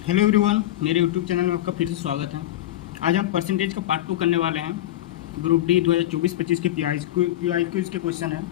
Hello everyone, मेरे YouTube channel में आपका फिर से स्वागत है। आज हम परसेंटेज का पार्ट 2 करने वाले हैं। ग्रुप डी 2024-25 के पीआई क्यूज के क्वेश्चन है।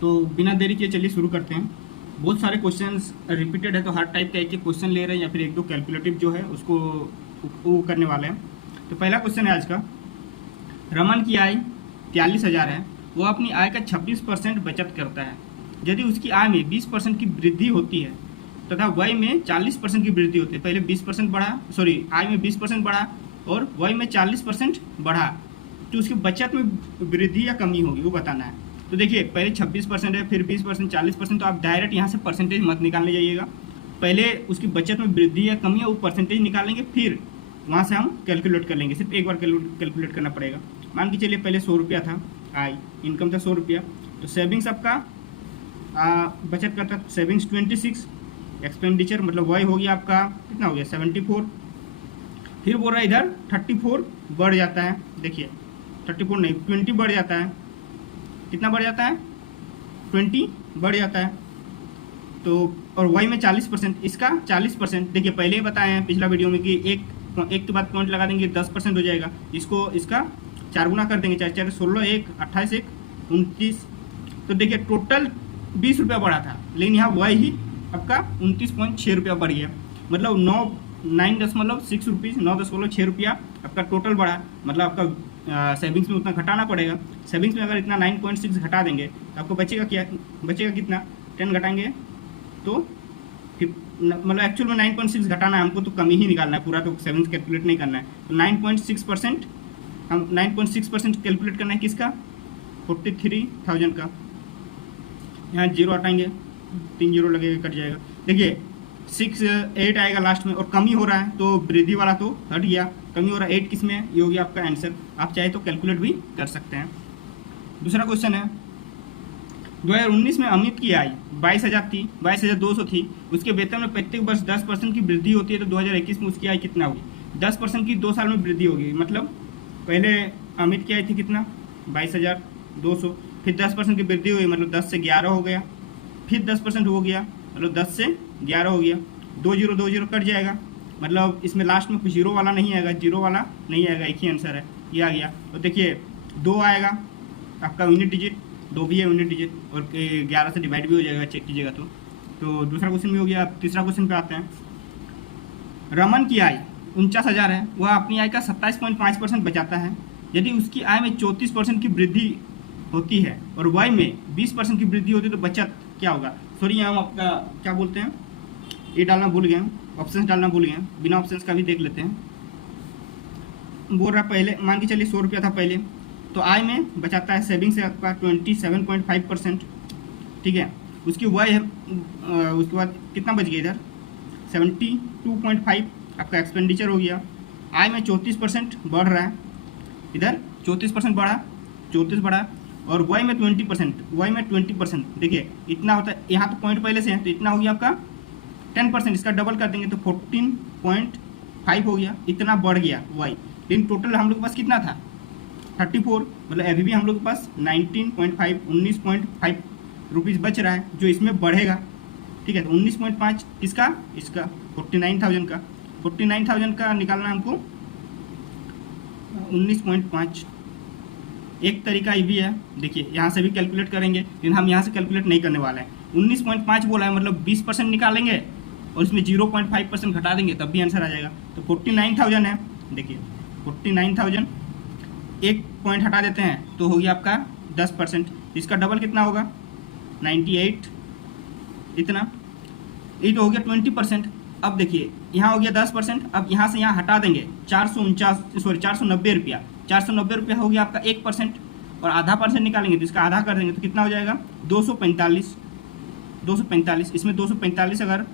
तो बिना देरी किए चलिए शुरू करते हैं। बहुत सारे क्वेश्चंस रिपीटेड है, तो हर टाइप का एक एक क्वेश्चन ले रहे हैं या फिर एक दो कैलकुलेटिव जो है उसको वो करने वाले हैं। तो पहला क्वेश्चन है आज का। रमन की आय 43,000 है। वह अपनी आय का 26% बचत करता है। यदि उसकी आय में 20% की वृद्धि होती है तथा व्यय में 40% की वृद्धि होती है। पहले 20% बढ़ा, आय में 20% बढ़ा और व्यय में 40% बढ़ा, तो उसकी बचत में वृद्धि या कमी होगी वो बताना है। तो देखिए, पहले 26% है, फिर 20%, 40%, तो आप डायरेक्ट यहाँ से परसेंटेज मत निकालने जाइएगा। पहले उसकी बचत में वृद्धि या कमी है वो परसेंटेज निकालेंगे, फिर वहाँ से हम कैलकुलेट कर लेंगे। सिर्फ एक बार कैलकुलेट करना पड़ेगा। मान के चलिए पहले 100 रुपया था आय, इनकम था 100 रुपया, तो सेविंग्स आपका बचत करता सेविंग्स 26, एक्सपेंडिचर मतलब वाई हो गया आपका कितना हो गया 74, फिर बोल रहा है इधर 34 बढ़ जाता है। देखिए 34 नहीं 20 बढ़ जाता है। कितना बढ़ जाता है? 20 बढ़ जाता है। तो और वाई में 40%, इसका 40%। देखिए पहले ही बताए हैं पिछला वीडियो में कि एक के बाद पॉइंट लगा देंगे 10% हो जाएगा। इसको इसका 4 गुना कर देंगे, 4 4 16, 1 28, 1 29। तो देखिए टोटल 20 रुपया बढ़ा था, लेकिन यहाँ वाई ही आपका 29.6 रुपया बढ़ गया। मतलब 9.6 रुपीज़, 9.6 रुपया आपका टोटल बढ़ा। मतलब आपका सेविंग्स में उतना घटाना पड़ेगा। सेविंग्स में अगर इतना 9.6 घटा देंगे तो आपको बचेगा क्या? बचेगा कितना? 10 घटाएंगे तो मतलब एक्चुअल में 9.6 घटाना है हमको, तो कमी ही निकालना है, पूरा तो सेविंग्स कैलकुलेट नहीं करना है। तो 9.6% हम 9.6% कैलकुलेट करना है किसका? 43,000 का। यहाँ 0 हटाएंगे, 3 0 लगेगा, कट जाएगा। देखिए 6 8 आएगा लास्ट में, और कमी हो रहा है तो वृद्धि वाला तो हट गया, कमी हो रहा है 8 किस में? ये हो गया आपका आंसर। आप चाहे तो कैलकुलेट भी कर सकते हैं। दूसरा क्वेश्चन है, 2019 में अमित की आय 22,000 थी, 22,200 थी। उसके वेतन में प्रत्येक वर्ष 10% की वृद्धि होती है, तो 2021 में उसकी आय कितना होगी? 10% की 2 साल में वृद्धि होगी। मतलब पहले अमित की आय थी कितना? 22,200, फिर 10% की वृद्धि हुई, मतलब 10 से 11 हो गया, फिर 10% हो गया, मतलब 10 से 11 हो गया। 2 0 2 0 कट जाएगा, मतलब इसमें लास्ट में कुछ जीरो वाला नहीं आएगा, जीरो वाला नहीं आएगा, एक ही आंसर है, ये आ गया। और देखिए 2 आएगा आपका यूनिट डिजिट, 2 भी है यूनिट डिजिट, और 11 से डिवाइड भी हो जाएगा, चेक कीजिएगा तो दूसरा क्वेश्चन भी हो गया। तीसरा क्वेश्चन पे आते हैं। रमन की आय 49,000 है। वह अपनी आय का 27.5% बचाता है। यदि उसकी आय में 34% की वृद्धि होती है और वाई में 20% की वृद्धि होती है, तो बचत क्या होगा? सॉरी, हम आपका क्या बोलते हैं, ये डालना भूल गए, ऑप्शंस डालना भूल गए। बिना ऑप्शंस का भी देख लेते हैं। बोल रहा पहले, मान के चलिए 100 रुपया था पहले, तो आय में बचाता है सेविंग से आपका 27.5%, ठीक है। उसकी वाई है, उसके बाद कितना बच गया इधर? 72.5 आपका एक्सपेंडिचर हो गया। आय में 34% बढ़ रहा है, इधर 34% बढ़ा, 34 बढ़ा, और वाई में 20%, देखिए इतना होता है। यहाँ तो पॉइंट पहले से है, तो इतना हो गया आपका 10%, इसका डबल कर देंगे तो 14.5 हो गया। इतना बढ़ गया वाई, लेकिन टोटल हम लोग के पास कितना था? 34, मतलब अभी भी हम लोग के पास 19.5 रुपीज़ बच रहा है, जो इसमें बढ़ेगा, ठीक है। तो 19.5 किसका? इसका 49,000 का। 49,000 का निकालना हमको 19.5। एक तरीका ये भी है, देखिए यहाँ से भी कैलकुलेट करेंगे, लेकिन हम यहाँ से कैलकुलेट नहीं करने वाले हैं। 19.5 बोला है, मतलब 20% निकालेंगे और इसमें 0.5% घटा देंगे, तब भी आंसर आ जाएगा। तो 49,000 है, देखिए 49,000, एक पॉइंट हटा देते हैं तो हो गया आपका 10%। इसका डबल कितना होगा? 98, इतना, ये तो हो गया 20%। अब देखिए यहाँ हो गया 10%, अब यहाँ से यहाँ हटा देंगे 490 रुपया। 490 रुपया हो गया आपका 1%, और आधा परसेंट निकालेंगे तो इसका आधा कर देंगे तो कितना हो जाएगा? 245। इसमें 245 अगर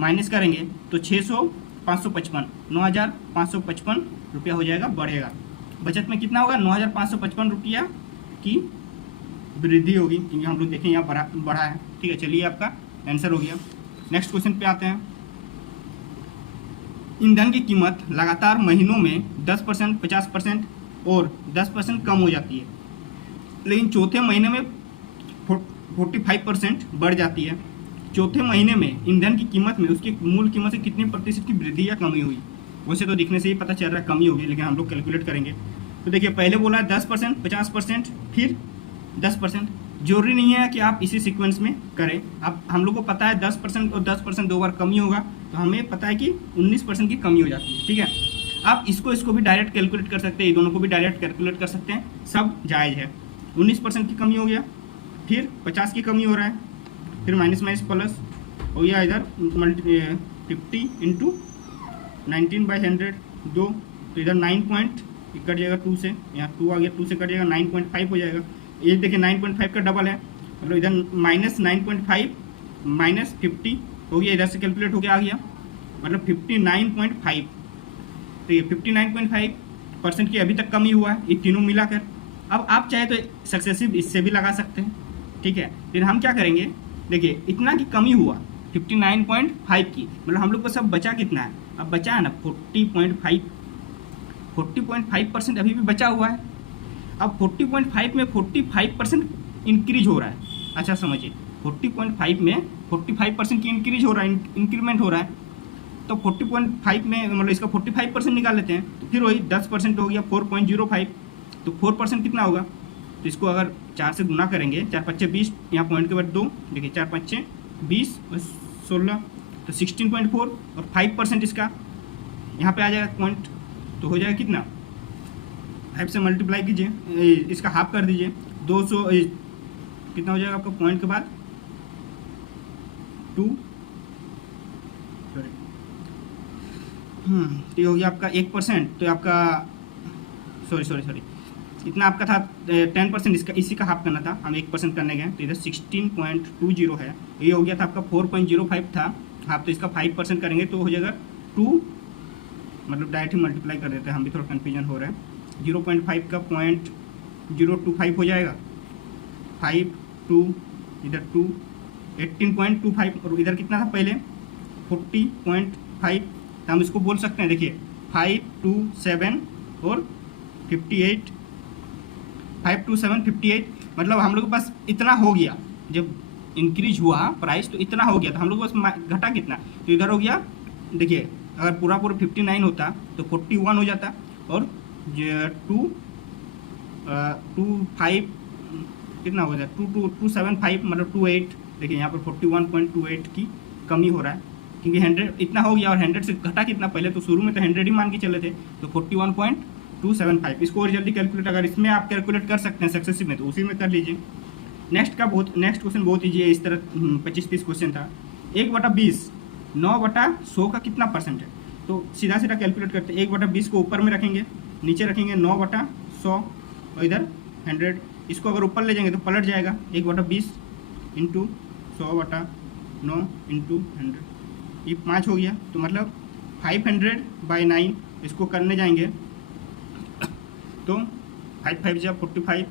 माइनस करेंगे तो 555 9,555 रुपया हो जाएगा, बढ़ेगा। बचत में कितना होगा? 9,555 रुपया की वृद्धि होगी, क्योंकि हम लोग देखें यहाँ बढ़ा है, ठीक है। चलिए आपका आंसर हो गया। नेक्स्ट क्वेश्चन पे आते हैं। ईंधन की कीमत लगातार महीनों में 10%, 50% और 10% कम हो जाती है, लेकिन चौथे महीने में 45% बढ़ जाती है। चौथे महीने में ईंधन की कीमत में उसकी मूल कीमत से कितनी प्रतिशत की वृद्धि या कमी हुई। वैसे तो दिखने से ही पता चल रहा है कमी होगी, लेकिन हम लोग कैलकुलेट करेंगे। तो देखिए पहले बोला 10%, 50%, फिर 10%। जरूरी नहीं है कि आप इसी सीक्वेंस में करें। अब हम लोग को पता है 10% और 10% 2 बार कमी होगा, तो हमें पता है कि 19% की कमी हो जाती है। ठीक है, आप इसको भी डायरेक्ट कैलकुलेट कर सकते हैं, ये दोनों को भी डायरेक्ट कैलकुलेट कर सकते हैं, सब जायज़ है। 19% की कमी हो गया, फिर 50 की कमी हो रहा है, फिर माइनस माइनस प्लस हो गया, इधर 50 इंटू 19/100 2, तो इधर 9 पॉइंट कट जाएगा 2 से, यहाँ 2 आ गया, 2 से कट जाएगा 9.5 हो जाएगा। ये देखिए 9.5 का डबल है, मतलब इधर -9.5 -50 हो गया, इधर से कैलकुलेट होकर आ गया, मतलब 59.5। तो ये 59.5% की अभी तक कमी हुआ है, ये तीनों मिलाकर। अब आप चाहे तो सक्सेसिव इससे भी लगा सकते हैं। ठीक है, फिर हम क्या करेंगे, देखिए इतना की कमी हुआ 59.5 की, मतलब हम लोग को सब बचा कितना है, अब बचा है ना 40.5% अभी भी बचा हुआ है। अब 40.5 में 45% इंक्रीज हो रहा है। अच्छा समझिए, 40.5 में 45% की इंक्रीज हो रहा है, इंक्रीमेंट हो रहा है। तो 40.5 में मतलब इसका 45% निकाल लेते हैं, तो फिर वही 10% हो गया 4.05। तो 4% कितना होगा, तो इसको अगर 4 से गुना करेंगे, 4 5 20, यहाँ पॉइंट के बाद 2, देखिए 4 5 20 और 16, तो 16.4, और 5% इसका यहाँ पे आ जाएगा पॉइंट, तो हो जाएगा कितना, 5 से मल्टीप्लाई कीजिए, इसका हाफ कर दीजिए, 200 कितना हो जाएगा आपका पॉइंट के बाद 2, तो ये हो गया आपका 1%। तो आपका सॉरी इतना आपका था 10%, इसका इसी का हाफ करना था, हम 1% करने गए, तो इधर 16.20 है, ये हो गया था आपका 4.05 था हाफ, तो इसका 5% करेंगे तो हो जाएगा 2, मतलब डायरेक्ट ही मल्टीप्लाई कर देते हैं, हम भी थोड़ा कन्फ्यूजन हो रहा है। 0.5 का 0.025 हो जाएगा, 5 2 इधर 2 18.25, और इधर कितना था पहले 40.5, तो हम इसको बोल सकते हैं, देखिए 5 2 7 और 58, 5 2 7 58, मतलब हम लोग के पास इतना हो गया, जब इंक्रीज हुआ प्राइस तो इतना हो गया, तो हम लोग के पास घटा कितना, तो इधर हो गया, देखिए अगर पूरा 59 होता तो 41 हो जाता, और 2.5 कितना हो जाता, 2.275 मतलब 28, देखिए यहाँ पर 41.28 की कमी हो रहा है, क्योंकि 100 इतना हो गया, और 100 से घटा कितना, पहले तो शुरू में तो 100 ही मान के चले थे, तो 41.275। इसको और जल्दी कैलकुलेट, अगर इसमें आप कैलकुलेट कर सकते हैं सक्सेसिव में, तो उसी में कर लीजिए। नेक्स्ट क्वेश्चन बहुत ईजी है, इस तरह 25-30 क्वेश्चन था। 1/20 9/100 का कितना परसेंट है, तो सीधा कैलकुलेट करते हैं। 1/20 को ऊपर में रखेंगे, नीचे रखेंगे 9/100, और इधर 100, इसको अगर ऊपर ले जाएंगे तो पलट जाएगा, 1/20 इंटू 100/9 इंटू 100, ये 5 हो गया, तो मतलब 500/9 इसको करने जाएंगे, तो 5 5 जा 45,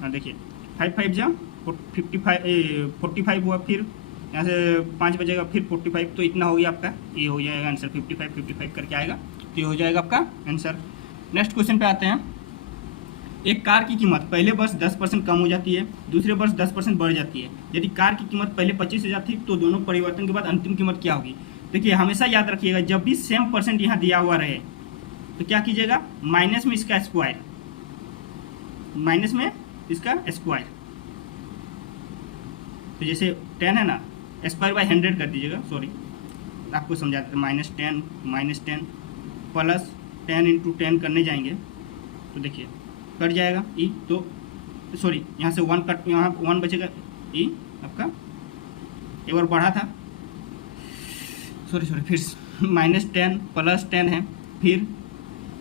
हाँ देखिए 5 5 जा 45 हुआ, फिर यहाँ से 5 बजेगा, फिर 45, तो इतना हो गया आपका, ये हो जाएगा आंसर, 55 करके आएगा, तो ये हो जाएगा आपका आंसर। नेक्स्ट क्वेश्चन पे आते हैं। एक कार की कीमत पहले वर्ष 10% कम हो जाती है, दूसरे वर्ष 10% बढ़ जाती है। यदि कार की कीमत पहले 25,000 थी, तो दोनों परिवर्तन के बाद अंतिम कीमत क्या होगी। देखिए हमेशा याद रखिएगा, जब भी सेम परसेंट यहाँ दिया हुआ रहे तो क्या कीजिएगा, माइनस में इसका स्क्वायर, तो जैसे 10 है ना, स्क्वायर/100 कर दीजिएगा, सॉरी आपको समझा देते, -10 प्लस 10 इंटू 10 करने जाएंगे, तो देखिए कट जाएगा ई, तो सॉरी यहाँ से 1 कट, यहाँ 1 बचेगा, ई आपका एक बार बढ़ा था, सॉरी फिर -10 प्लस 10 है, फिर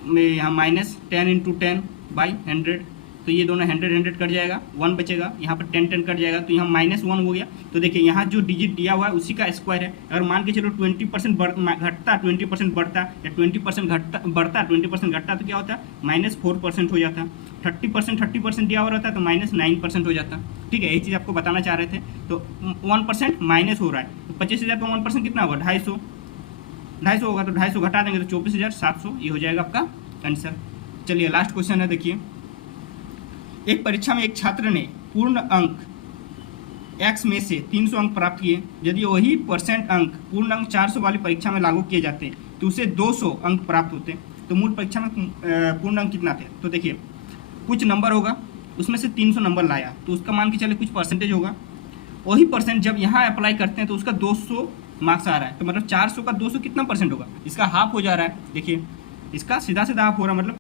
यहाँ -10 इंटू 10/100, तो ये दोनों 100 कट जाएगा, 1 बचेगा, यहाँ पर 10 कट जाएगा, तो यहाँ -1 हो गया। तो देखिए यहाँ जो डिजिट दिया हुआ है उसी का स्क्वायर है। अगर मान के चलो 20% घटता, 20% बढ़ता, या 20% बढ़ता 20% घटता, तो क्या होता, -4% हो जाता। 30% दिया हुआ रहता तो -9% हो जाता। ठीक है, यही चीज़ आपको बताना चाह रहे थे। तो 1% माइनस हो रहा है, तो 25,000 का 1% कितना होगा, 250 होगा, तो 250 घटा देंगे तो 24,700, ये हो जाएगा आपका आंसर। चलिए लास्ट क्वेश्चन है, देखिए एक परीक्षा में एक छात्र ने पूर्ण अंक एक्स में से 300 अंक प्राप्त किए, यदि वही परसेंट अंक पूर्ण अंक 400 वाली परीक्षा में लागू किए जाते तो उसे 200 अंक प्राप्त होते। तो मूल परीक्षा में पूर्ण अंक कितना थे? तो देखिए कुछ नंबर होगा, उसमें से 300 नंबर लाया तो उसका मान के चले कुछ परसेंटेज होगा, वही परसेंट जब यहाँ अप्लाई करते हैं तो उसका 200 मार्क्स आ रहा है। तो मतलब 400 का 200 कितना परसेंट होगा? इसका हाफ हो जा रहा है। देखिए इसका सीधा सीधा हाफ हो रहा है, मतलब